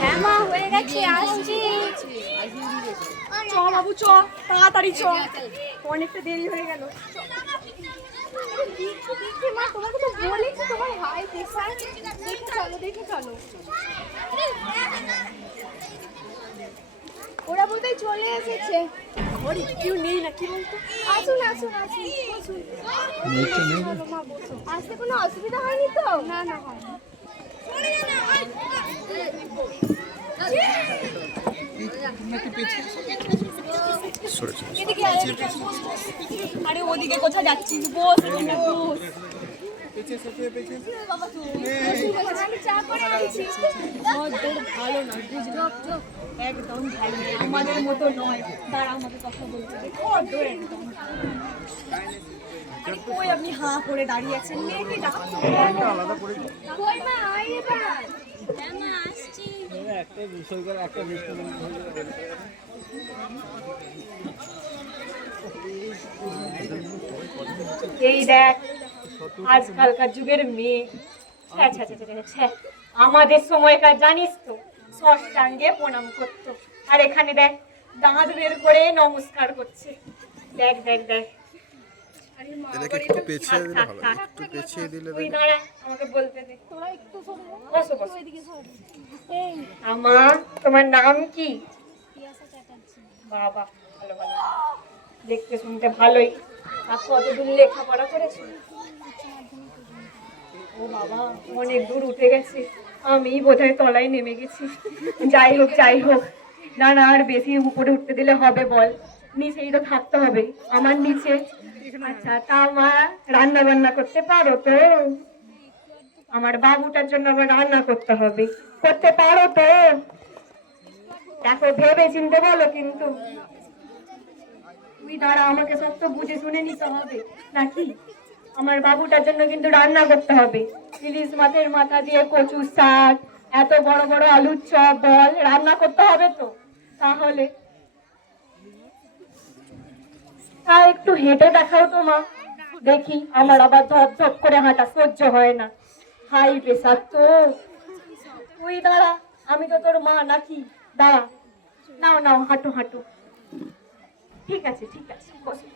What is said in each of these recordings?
হ্যাঁ মা, হয়ে গেছে, আসছি। চ বাবু চ, তাড়াতাড়ি চ, অনেকটা দেরি হয়ে গেল। মা, তোমাকে তো বলেছি তোমার হাই প্রেশার, দেখে চলো, দেখে চলো। ওরা বোধহয় চলে এসেছে। ওরে কেউ নেই না কি বলতো? আসুন আসুন আসুন, বসুন। চলো মা, বসো। আসতে কোনো অসুবিধা হয়নি তো? না না, হয়নি। আরে ওদিকে কোথায় যাচ্ছিস? বস এখানে বস। আমি চা করে আনছি। তোর ভালো না, বুঝলো? একদম ভালো না, আমাদের মতো নয়। দাঁড়া, আমাকে কথা বলতে দে। তোর একদম আরে কই আপনি হাঁ করে দাঁড়িয়ে আছেন? মেয়েকে ডাকুন। কই মা, আয় এবার। হ্যাঁ মা, আসছি। একটা বিষয় করে একটা বিষয় এই দেখ আজকালকার যুগের মেয়ে। আমাদের সময়কার জানিস তো, ষষ্ঠাঙ্গে প্রণাম করতো, আর এখানে দেখ দাঁত বের করে নমস্কার করছে। দেখ দেখ দেখ। এটাকে একটু পেছিয়ে দিলে ভালো, একটু পেছিয়ে দিলে তুই দাঁড়া, আমাকে বলতে দে। তোরা একটু সরে যা। বসো বসো। এদিকে সরে। এই আমা, তোমার নাম কি? পিয়াসা চ্যাটার্জি। বাবা, ভালো ভালো, দেখতে শুনতে ভালোই। আর কতদূর লেখাপড়া করেছো? ও বাবা, অনেক দূর উঠে গেছে, আমি বোধহয় তলায় নেমে গেছি। যাই হোক যাই হোক, না না, আর বেশি উপরে উঠতে দিলে হবে বল, নিচেই তো থাকতে হবে আমার, নিচে। আচ্ছা, তা মা রান্না বান্না করতে পারো তো? আমার বাবুটার জন্য আবার রান্না করতে হবে, করতে পারো তো? দেখো ভেবে চিনতে বলো কিন্তু। তুই দাঁড়া, আমাকে সব তো বুঝে শুনে নিতে হবে নাকি? আমার বাবুটার জন্য কিন্তু রান্না করতে হবে। ইলিশ মাছের মাথা দিয়ে কচু শাক, এত বড় বড় আলুর চপ, বল রান্না করতে হবে তো? তাহলে তা একটু হেঁটে দেখাও তো মা, দেখি। আমার আবার ধপ ধপ করে হাঁটা সহ্য হয় না, হাই প্রেশার তো। তুই দাঁড়া, আমি তো তোর মা নাকি? দাঁড়া, নাও নাও, হাঁটো হাঁটো। ঠিক আছে ঠিক আছে, বসো।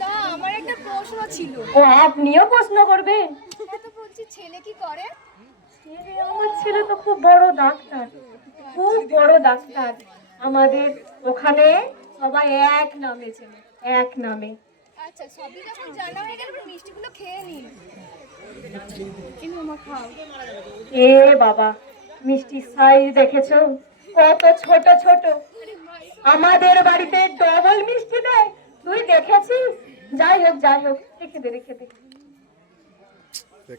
তা আমার একটা প্রশ্ন ছিল। ও, আপনিও প্রশ্ন করবেন? তো বলছি, ছেলে কি করে? আমার ছেলে তো খুব বড় ডাক্তার, খুব বড় ডাক্তার। আমাদের ওখানে সবাই এক নামে ছেলে, এক নামে। আচ্ছা, সবই যখন জানা হয়ে গেল, মিষ্টিগুলো খেয়ে নিন। কিন্তু আমার খাও। এ বাবা, মিষ্টির সাইজ দেখেছো কত ছোট ছোট? আমাদের বাড়িতে ডবল মিষ্টি দেয়, তুই দেখেছিস? যাই হোক যাই হোক, রেখে দে রেখে দে।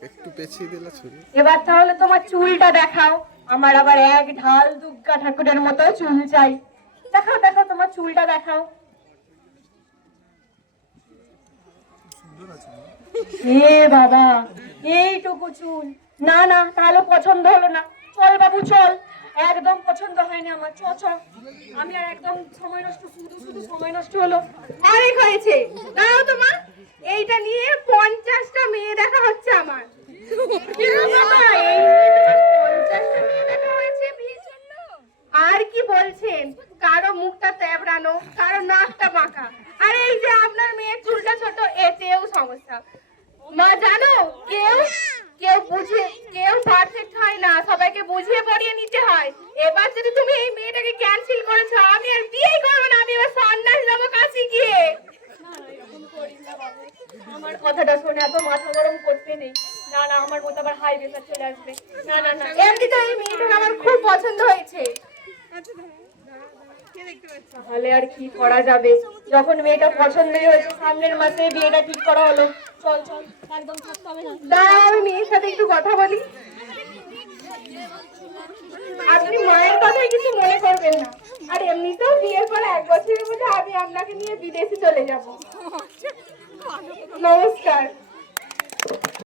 একটু পেছিয়ে দিলে ছবি। এবার তাহলে তোমার চুলটা দেখাও, আমার আবার এক ঢাল দুর্গা ঠাকুরের মতো চুল চাই। দেখাও দেখাও, তোমার চুলটা দেখাও। এ বাবা, এইটুকু চুল? না না, তাহলে পছন্দ হলো না। চল বাবু চল, একদম পছন্দ হয়নি আমার। চ চ, আমি আর একদম সময় নষ্ট, শুধু শুধু সময় নষ্ট হলো। অনেক হয়েছে, দাঁড়াও তো মা। এইটা নিয়ে 50টা মেয়ে দেখা হচ্ছে আমার। আর কি বলছেন? কারো মুখটা তেবড়ানো, কারো নাকটা বাঁকা, আর এই যে আপনার মেয়ের চুলটা ছোট, এতেও সমস্যা। মা জানো, কেউ কেউ বুঝে, কেউ পারফেক্ট হয় না, সবাইকে বুঝিয়ে পড়িয়ে নিতে হয়। এবার যদি তুমি এই মেয়েটাকে ক্যান্সেল করেছো, আমি আর বিয়েই করবো না, আমি এবার সন্ন্যাস যাবো কাছে গিয়ে। আমার কথাটা শুনে এত মাথা গরম করতে নেই। না না, আমার মতো আবার হাই প্রেশার চলে আসবে। না না না, এমনিতে এই মেয়েটাকে আমার খুব পছন্দ হয়েছে। তাহলে আর কি করা যাবে, যখন মেয়েটা পছন্দই হয়েছে, সামনের মাসে বিয়েটা ঠিক করা হলো। চল চল, একদম থাকতে হবে না। দাঁড়াও, আমি মেয়ের সাথে একটু কথা বলি। আপনি মায়ের কথায় কিছু মনে করবেন না, আর এমনিতেও বিয়ের পর 1 বছরের মধ্যে আমি আপনাকে নিয়ে বিদেশে চলে যাব। নমস্কার।